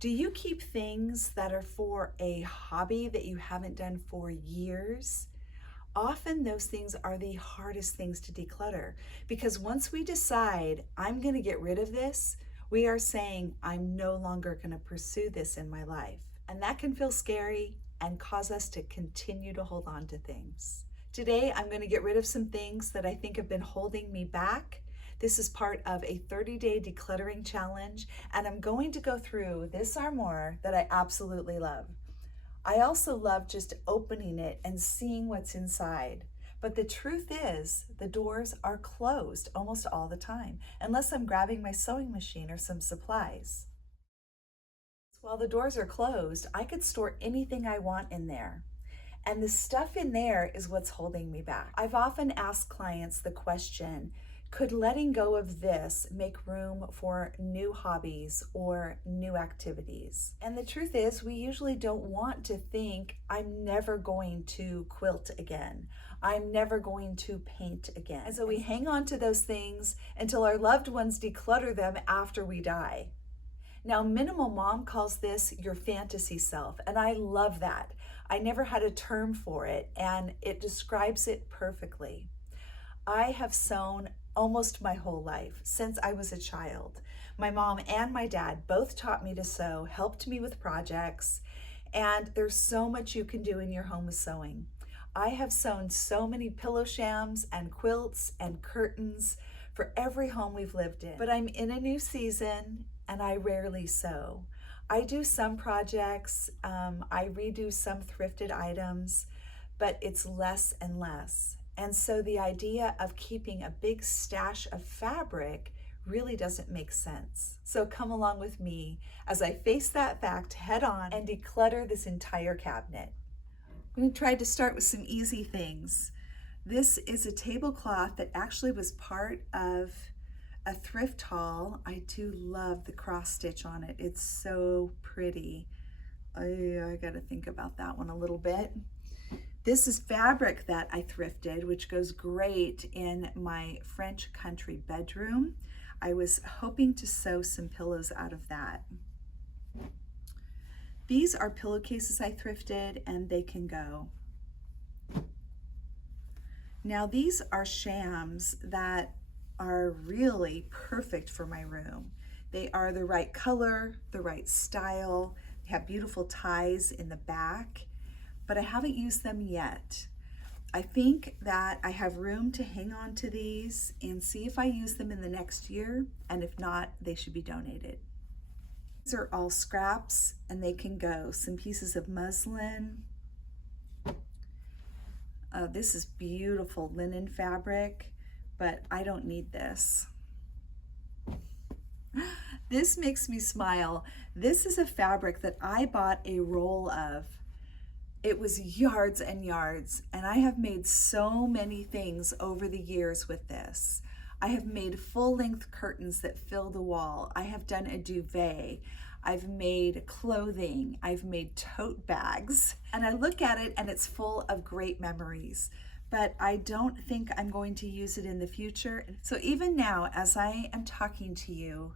Do you keep things that are for a hobby that you haven't done for years? Often those things are the hardest things to declutter because once we decide, I'm going to get rid of this, we are saying, I'm no longer going to pursue this in my life. And that can feel scary and cause us to continue to hold on to things. Today, I'm going to get rid of some things that I think have been holding me back. This is part of a 30-day decluttering challenge, and I'm going to go through this armoire that I absolutely love. I also love just opening it and seeing what's inside. But the truth is, the doors are closed almost all the time, unless I'm grabbing my sewing machine or some supplies. While the doors are closed, I could store anything I want in there. And the stuff in there is what's holding me back. I've often asked clients the question, could letting go of this make room for new hobbies or new activities? And the truth is, we usually don't want to think, I'm never going to quilt again. I'm never going to paint again. And so we hang on to those things until our loved ones declutter them after we die. Now, Minimal Mom calls this your fantasy self, and I love that. I never had a term for it, and it describes it perfectly. I have sewn almost my whole life, since I was a child. My mom and my dad both taught me to sew, helped me with projects, and there's so much you can do in your home with sewing. I have sewn so many pillow shams and quilts and curtains for every home we've lived in. But I'm in a new season and I rarely sew. I do some projects, I redo some thrifted items, but it's less and less. And so the idea of keeping a big stash of fabric really doesn't make sense. So come along with me as I face that fact head on and declutter this entire cabinet. I'm going to try to start with some easy things. This is a tablecloth that actually was part of a thrift haul. I do love the cross stitch on it. It's so pretty. I got to think about that one a little bit. This is fabric that I thrifted, which goes great in my French country bedroom. I was hoping to sew some pillows out of that. These are pillowcases I thrifted, and they can go. Now these are shams that are really perfect for my room. They are the right color, the right style. They have beautiful ties in the back, but I haven't used them yet. I think that I have room to hang on to these and see if I use them in the next year, and if not, they should be donated. These are all scraps and they can go. Some pieces of muslin. This is beautiful linen fabric, but I don't need this. This makes me smile. This is a fabric that I bought a roll of. It was yards and yards, and I have made so many things over the years with this. I have made full-length curtains that fill the wall. I have done a duvet. I've made clothing. I've made tote bags. And I look at it and it's full of great memories, but I don't think I'm going to use it in the future. So even now, as I am talking to you,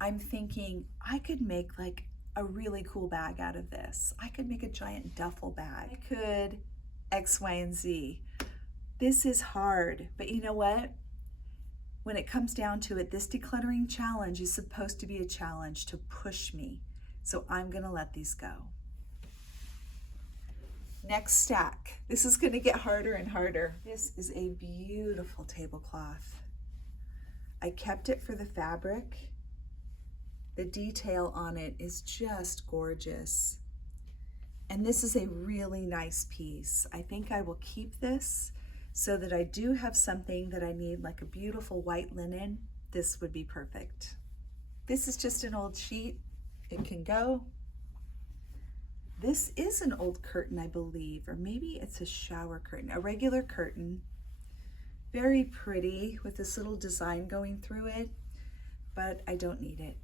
I'm thinking I could make like a really cool bag out of this. I could make a giant duffel bag. I could X, Y, and Z. This is hard, but you know what? When it comes down to it, this decluttering challenge is supposed to be a challenge to push me. So I'm gonna let these go. Next stack. This is gonna get harder and harder. This is a beautiful tablecloth. I kept it for the fabric. The detail on it is just gorgeous. And this is a really nice piece. I think I will keep this so that I do have something that I need, like a beautiful white linen. This would be perfect. This is just an old sheet. It can go. This is an old curtain, I believe, or maybe it's a shower curtain, a regular curtain. Very pretty with this little design going through it, but I don't need it.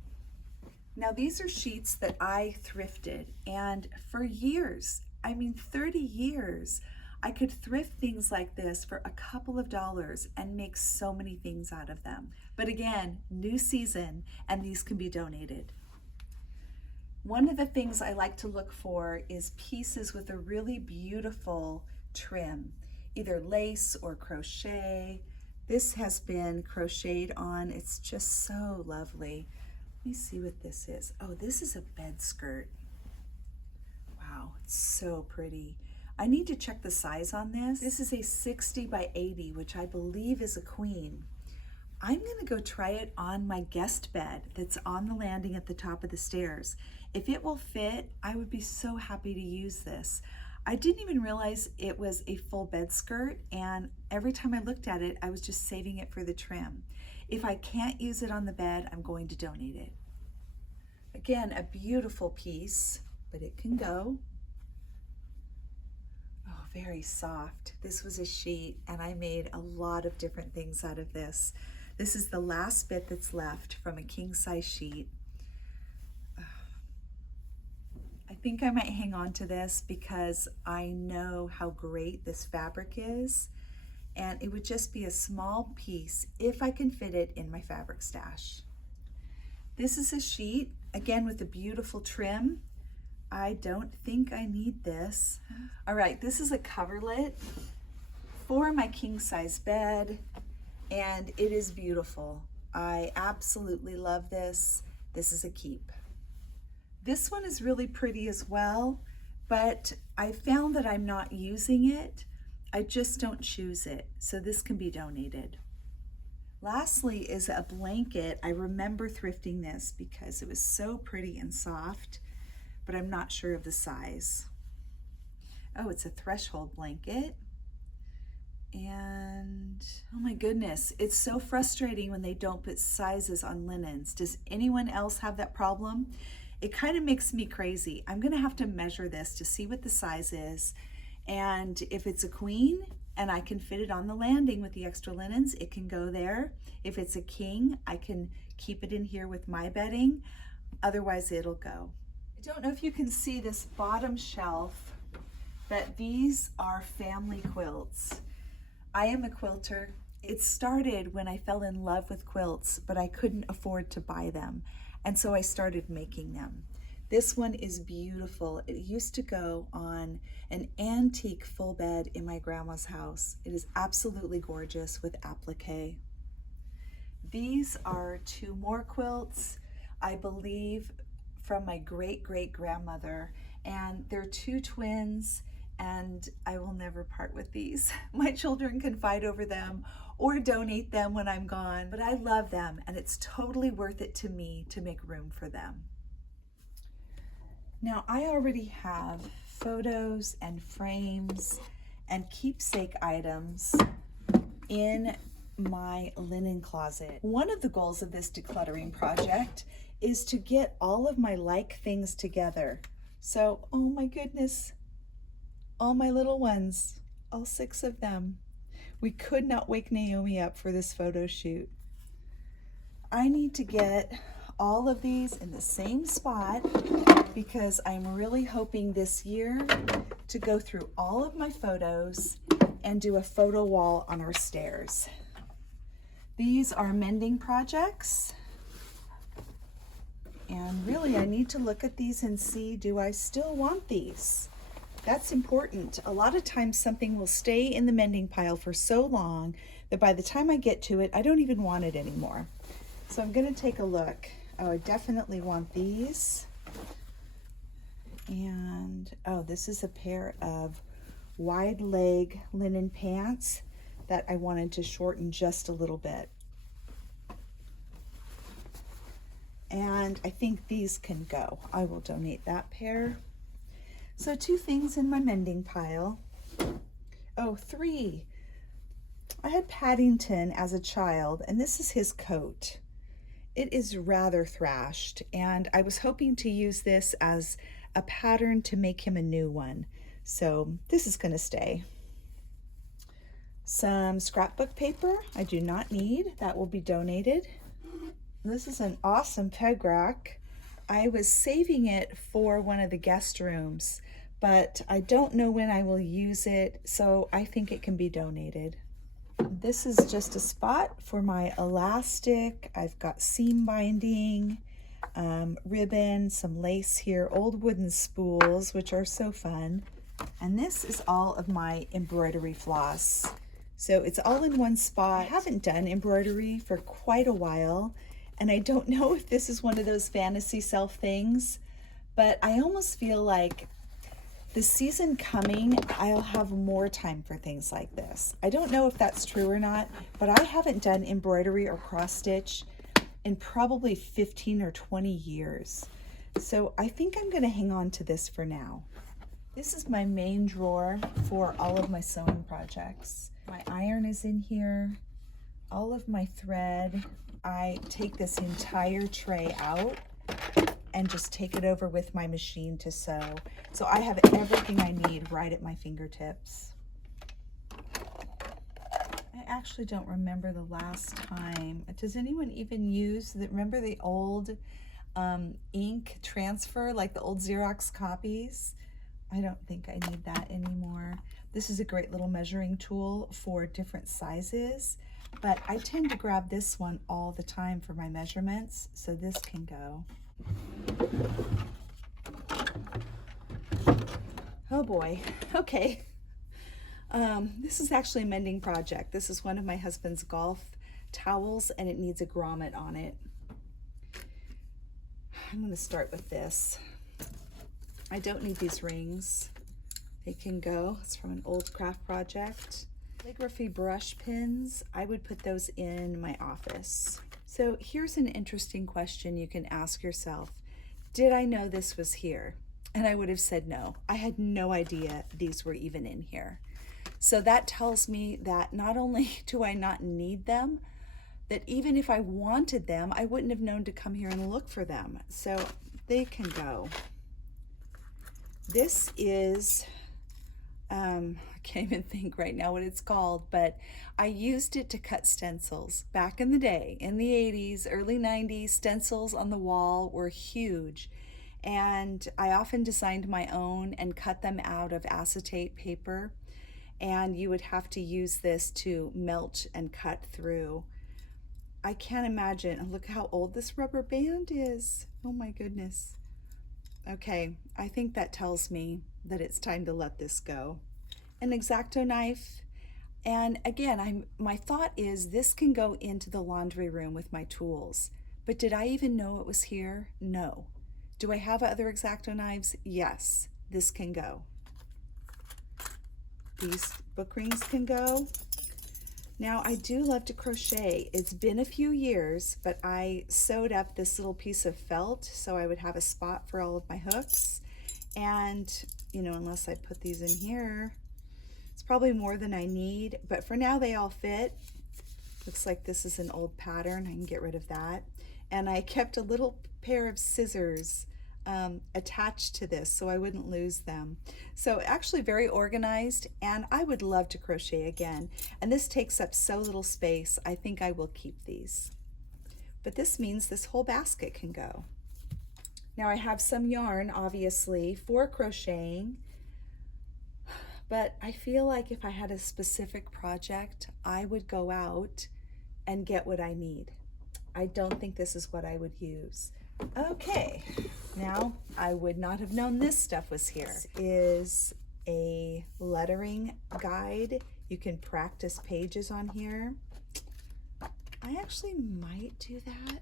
Now these are sheets that I thrifted, and for years, I mean 30 years, I could thrift things like this for a couple of dollars and make so many things out of them. But again, new season, and these can be donated. One of the things I like to look for is pieces with a really beautiful trim, either lace or crochet. This has been crocheted on. It's just so lovely. Let me see what this is. Oh, this is a bed skirt. Wow, it's so pretty. I need to check the size on this. This is a 60 by 80, which I believe is a queen. I'm gonna go try it on my guest bed that's on the landing at the top of the stairs. If it will fit, I would be so happy to use this. I didn't even realize it was a full bed skirt, and every time I looked at it, I was just saving it for the trim. If I can't use it on the bed, I'm going to donate it. Again, a beautiful piece, but it can go. Oh, very soft. This was a sheet, and I made a lot of different things out of this. This is the last bit that's left from a king size sheet. I think I might hang on to this because I know how great this fabric is, and it would just be a small piece if I can fit it in my fabric stash. This is a sheet, again with a beautiful trim. I don't think I need this. All right, this is a coverlet for my king size bed, and it is beautiful. I absolutely love this. This is a keep. This one is really pretty as well, but I found that I'm not using it. I just don't choose it, so this can be donated. Lastly is a blanket. I remember thrifting this because it was so pretty and soft, but I'm not sure of the size. Oh, it's a threshold blanket. And oh my goodness, it's so frustrating when they don't put sizes on linens. Does anyone else have that problem? It kind of makes me crazy. I'm gonna have to measure this to see what the size is. And if it's a queen and I can fit it on the landing with the extra linens, it can go there. If it's a king, I can keep it in here with my bedding. Otherwise, it'll go. I don't know if you can see this bottom shelf, but these are family quilts. I am a quilter. It started when I fell in love with quilts, but I couldn't afford to buy them. And so I started making them. This one is beautiful. It used to go on an antique full bed in my grandma's house. It is absolutely gorgeous with applique. These are 2 more quilts, I believe from my great-great-grandmother, and they're 2 twins, and I will never part with these. My children can fight over them or donate them when I'm gone, but I love them, and it's totally worth it to me to make room for them. Now, I already have photos and frames and keepsake items in my linen closet. One of the goals of this decluttering project is to get all of my like things together. So, oh my goodness, all my little ones, all 6 of them. We could not wake Naomi up for this photo shoot. I need to get all of these in the same spot because I'm really hoping this year to go through all of my photos and do a photo wall on our stairs. These are mending projects. And really, I need to look at these and see, do I still want these? That's important. A lot of times something will stay in the mending pile for so long that by the time I get to it, I don't even want it anymore. So I'm gonna take a look. Oh, I definitely want these. And, oh, this is a pair of wide leg linen pants that I wanted to shorten just a little bit. And I think these can go. I will donate that pair. So 2 things in my mending pile. Oh, 3. I had Paddington as a child, and this is his coat. It is rather thrashed, and I was hoping to use this as a pattern to make him a new one. So this is gonna stay. Some scrapbook paper I do not need. That will be donated. This is an awesome peg rack. I was saving it for one of the guest rooms, but I don't know when I will use it, so I think it can be donated. This is just a spot for my elastic. I've got seam binding. ribbon, some lace here, old wooden spools, which are so fun. And this is all of my embroidery floss. So it's all in one spot. I haven't done embroidery for quite a while, and I don't know if this is one of those fantasy self things, but I almost feel like the season coming, I'll have more time for things like this. I don't know if that's true or not, but I haven't done embroidery or cross stitch in probably 15 or 20 years. So I think I'm gonna hang on to this for now. This is my main drawer for all of my sewing projects. My iron is in here, all of my thread. I take this entire tray out and just take it over with my machine to sew. So I have everything I need right at my fingertips. I actually don't remember the last time. Does anyone even remember the old ink transfer, like the old Xerox copies? I don't think I need that anymore. This is a great little measuring tool for different sizes, but I tend to grab this one all the time for my measurements, so this can go. Oh boy, okay. This is actually a mending project. This is one of my husband's golf towels, and it needs a grommet on it. I'm gonna start with this. I don't need these rings. They can go. It's from an old craft project. Calligraphy brush pins, I would put those in my office. So here's an interesting question you can ask yourself. Did I know this was here? And I would have said no. I had no idea these were even in here. So that tells me that not only do I not need them, that even if I wanted them, I wouldn't have known to come here and look for them. So they can go. This is, I can't even think right now what it's called, but I used it to cut stencils. Back in the day, in the 80s, early 90s, stencils on the wall were huge. And I often designed my own and cut them out of acetate paper. And you would have to use this to melt and cut through. I can't imagine, look how old this rubber band is. Oh my goodness. Okay, I think that tells me that it's time to let this go. An X-Acto knife, and again, my thought is this can go into the laundry room with my tools, but did I even know it was here? No. Do I have other X-Acto knives? Yes, this can go. These book rings can go. Now, I do love to crochet. It's been a few years, but I sewed up this little piece of felt so I would have a spot for all of my hooks. And, you know, unless I put these in here, it's probably more than I need, but for now they all fit. Looks like this is an old pattern. I can get rid of that. And I kept a little pair of scissors attached to this so I wouldn't lose them. So actually very organized, and I would love to crochet again. And this takes up so little space, I think I will keep these. But this means this whole basket can go. Now I have some yarn, obviously, for crocheting, but I feel like if I had a specific project, I would go out and get what I need. I don't think this is what I would use. Okay, now I would not have known this stuff was here. This is a lettering guide. You can practice pages on here. I actually might do that.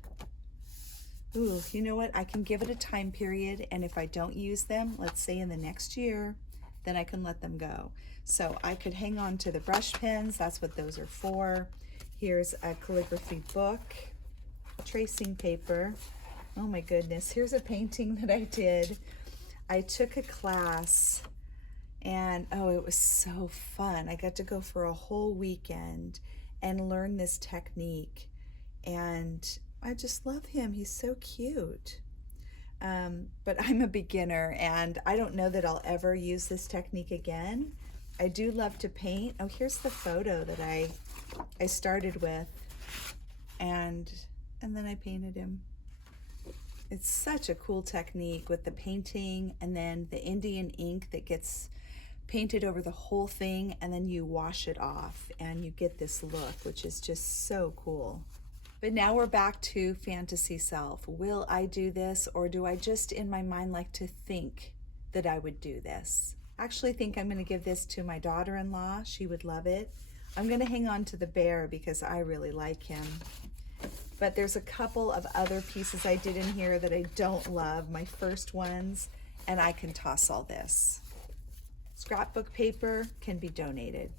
Ooh, you know what? I can give it a time period, and if I don't use them, let's say in the next year, then I can let them go. So I could hang on to the brush pens. That's what those are for. Here's a calligraphy book, tracing paper. Oh my goodness, here's a painting that I did. I took a class and oh, it was so fun. I got to go for a whole weekend and learn this technique. And I just love him, he's so cute. But I'm a beginner and I don't know that I'll ever use this technique again. I do love to paint. Oh, here's the photo that I started with, and then I painted him. It's such a cool technique with the painting and then the Indian ink that gets painted over the whole thing, and then you wash it off and you get this look, which is just so cool. But now we're back to fantasy self. Will I do this, or do I just in my mind like to think that I would do this? I actually think I'm going to give this to my daughter-in-law. She would love it. I'm going to hang on to the bear because I really like him. But there's a couple of other pieces I did in here that I don't love, my first ones, and I can toss all this. Scrapbook paper can be donated.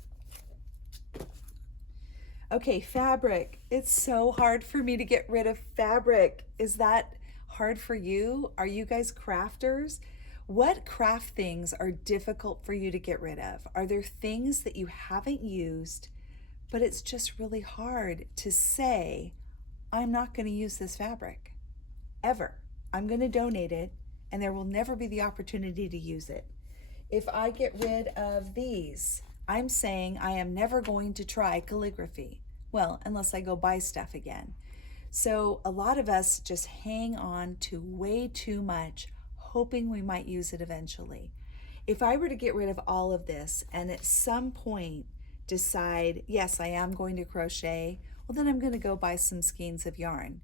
Okay, fabric. It's so hard for me to get rid of fabric. Is that hard for you? Are you guys crafters? What craft things are difficult for you to get rid of? Are there things that you haven't used, but it's just really hard to say, I'm not going to use this fabric ever. I'm going to donate it, and there will never be the opportunity to use it. If I get rid of these, I'm saying I am never going to try calligraphy. Well, unless I go buy stuff again. So a lot of us just hang on to way too much, hoping we might use it eventually. If I were to get rid of all of this and at some point decide, yes, I am going to crochet, well, then I'm going to go buy some skeins of yarn.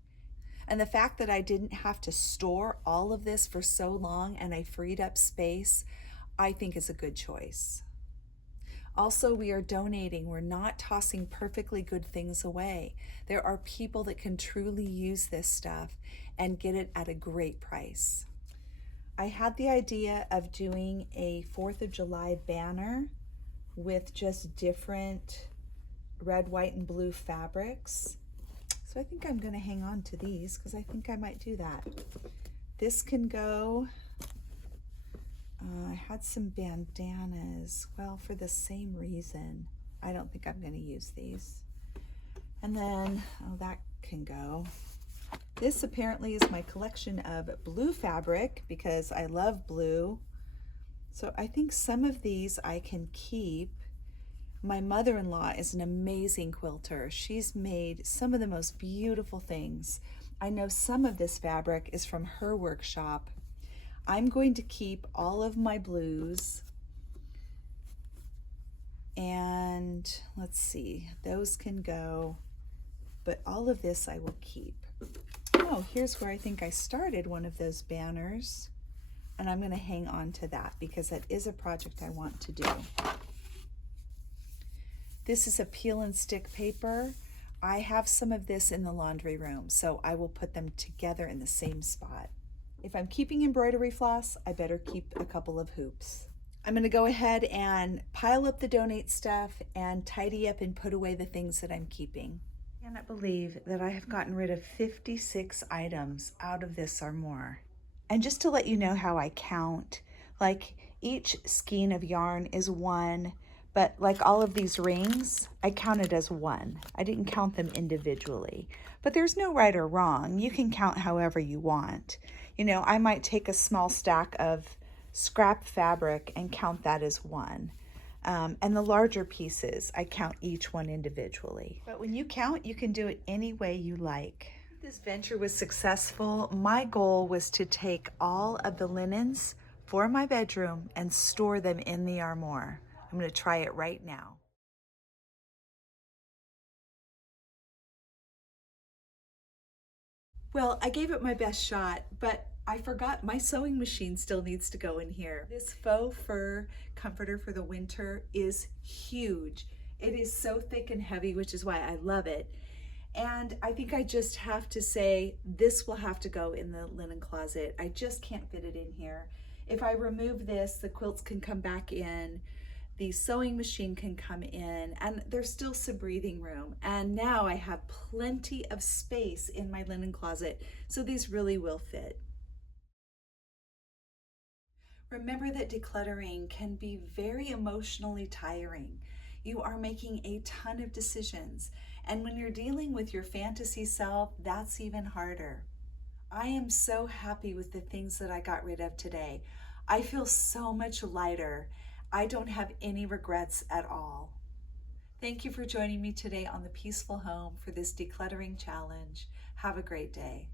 And the fact that I didn't have to store all of this for so long and I freed up space, I think is a good choice. Also, we are donating. We're not tossing perfectly good things away. There are people that can truly use this stuff and get it at a great price. I had the idea of doing a 4th of July banner with just different red, white, and blue fabrics. So I think I'm going to hang on to these because I think I might do that. This can go. I had some bandanas, well, for the same reason. I don't think I'm going to use these. And then, oh, that can go. This apparently is my collection of blue fabric because I love blue. So I think some of these I can keep. My mother-in-law is an amazing quilter. She's made some of the most beautiful things. I know some of this fabric is from her workshop. I'm going to keep all of my blues, and let's see, those can go, but all of this I will keep. Oh, here's where I think I started one of those banners, and I'm going to hang on to that because that is a project I want to do. This is a peel and stick paper. I have some of this in the laundry room, so I will put them together in the same spot. If I'm keeping embroidery floss, I better keep a couple of hoops. I'm going to go ahead and pile up the donate stuff and tidy up and put away the things that I'm keeping. I cannot believe that I have gotten rid of 56 items out of this armoire. And just to let you know how I count, like each skein of yarn is one, but like all of these rings, I counted as one. I didn't count them individually. But there's no right or wrong. You can count however you want. You know, I might take a small stack of scrap fabric and count that as one. And the larger pieces, I count each one individually. But when you count, you can do it any way you like. This venture was successful. My goal was to take all of the linens for my bedroom and store them in the armoire. I'm going to try it right now. Well, I gave it my best shot, but I forgot my sewing machine still needs to go in here. This faux fur comforter for the winter is huge. It is so thick and heavy, which is why I love it. And I think I just have to say this will have to go in the linen closet. I just can't fit it in here. If I remove this, the quilts can come back in. The sewing machine can come in, and there's still some breathing room. And now I have plenty of space in my linen closet, so these really will fit. Remember that decluttering can be very emotionally tiring. You are making a ton of decisions, and when you're dealing with your fantasy self, that's even harder. I am so happy with the things that I got rid of today. I feel so much lighter. I don't have any regrets at all. Thank you for joining me today on The Peaceful Home for this decluttering challenge. Have a great day.